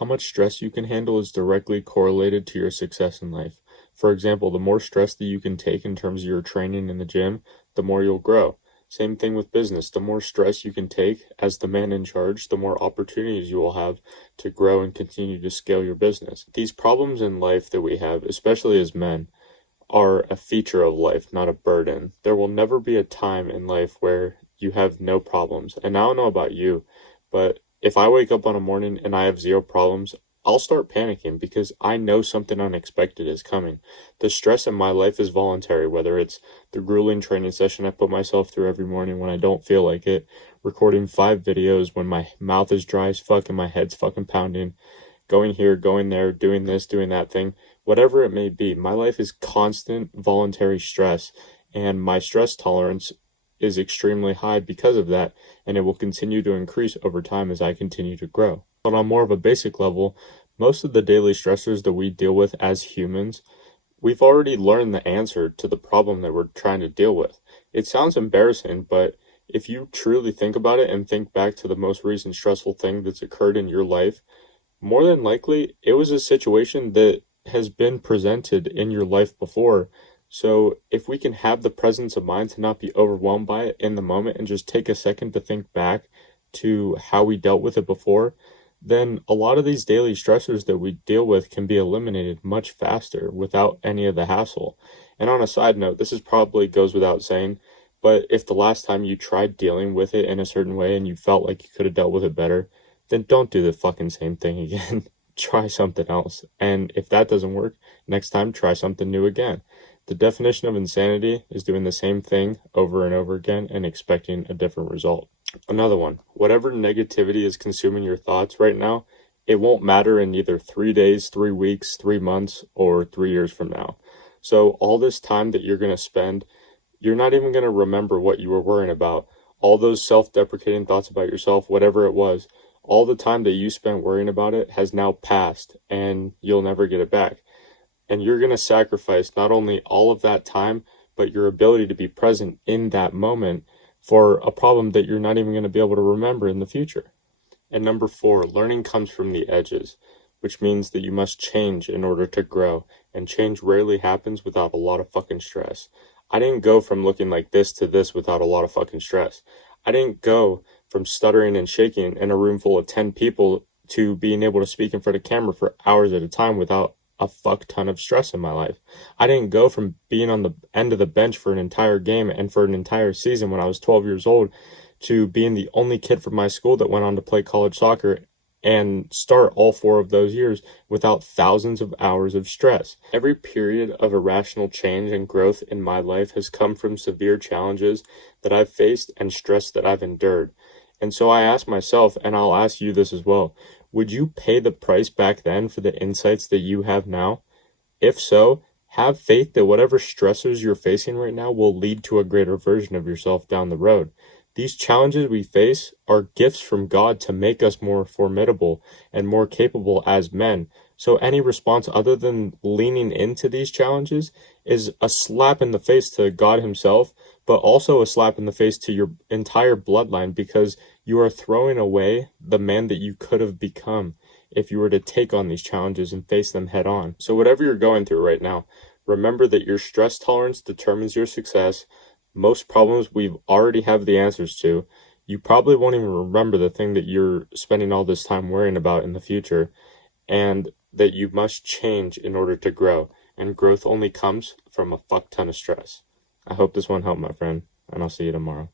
How much stress you can handle is directly correlated to your success in life. For example, the more stress that you can take in terms of your training in the gym, the more you'll grow. Same thing with business. The more stress you can take as the man in charge, the more opportunities you will have to grow and continue to scale your business. These problems in life that we have, especially as men, are a feature of life, not a burden. There will never be a time in life where you have no problems. And I don't know about you, but if I wake up on a morning and I have zero problems, I'll start panicking because I know something unexpected is coming. The stress in my life is voluntary, whether it's the grueling training session I put myself through every morning when I don't feel like it, recording 5 videos when my mouth is dry as fuck and my head's fucking pounding, going here, going there, doing this, doing that thing, whatever it may be. My life is constant voluntary stress, and my stress tolerance is extremely high because of that, and it will continue to increase over time as I continue to grow. But on more of a basic level, most of the daily stressors that we deal with as humans, we've already learned the answer to the problem that we're trying to deal with. It sounds embarrassing, but if you truly think about it and think back to the most recent stressful thing that's occurred in your life, more than likely, it was a situation that has been presented in your life before. So, if we can have the presence of mind to not be overwhelmed by it in the moment and just take a second to think back to how we dealt with it before, then a lot of these daily stressors that we deal with can be eliminated much faster without any of the hassle. And on a side note, this is probably goes without saying, but if the last time you tried dealing with it in a certain way and you felt like you could have dealt with it better, then don't do the fucking same thing again. Try something else. And if that doesn't work, next time try something new again. The definition of insanity is doing the same thing over and over again and expecting a different result. Another one, whatever negativity is consuming your thoughts right now, it won't matter in either 3 days, 3 weeks, 3 months, or 3 years from now. So all this time that you're going to spend, you're not even going to remember what you were worrying about. All those self-deprecating thoughts about yourself, whatever it was, all the time that you spent worrying about it has now passed and you'll never get it back. And you're going to sacrifice not only all of that time, but your ability to be present in that moment for a problem that you're not even going to be able to remember in the future. And number 4, learning comes from the edges, which means that you must change in order to grow. And change rarely happens without a lot of fucking stress. I didn't go from looking like this to this without a lot of fucking stress. I didn't go from stuttering and shaking in a room full of 10 people to being able to speak in front of camera for hours at a time without a fuck ton of stress in my life. I didn't go from being on the end of the bench for an entire game and for an entire season when I was 12 years old to being the only kid from my school that went on to play college soccer and start all 4 of those years without thousands of hours of stress. Every period of irrational change and growth in my life has come from severe challenges that I've faced and stress that I've endured. And so I ask myself, and I'll ask you this as well, would you pay the price back then for the insights that you have now? If so, have faith that whatever stressors you're facing right now will lead to a greater version of yourself down the road. These challenges we face are gifts from God to make us more formidable and more capable as men. So any response other than leaning into these challenges is a slap in the face to God himself, but also a slap in the face to your entire bloodline because you are throwing away the man that you could have become if you were to take on these challenges and face them head on. So whatever you're going through right now, remember that your stress tolerance determines your success. Most problems we already have the answers to. You probably won't even remember the thing that you're spending all this time worrying about in the future, and that you must change in order to grow. And growth only comes from a fuck ton of stress. I hope this one helped, my friend, and I'll see you tomorrow.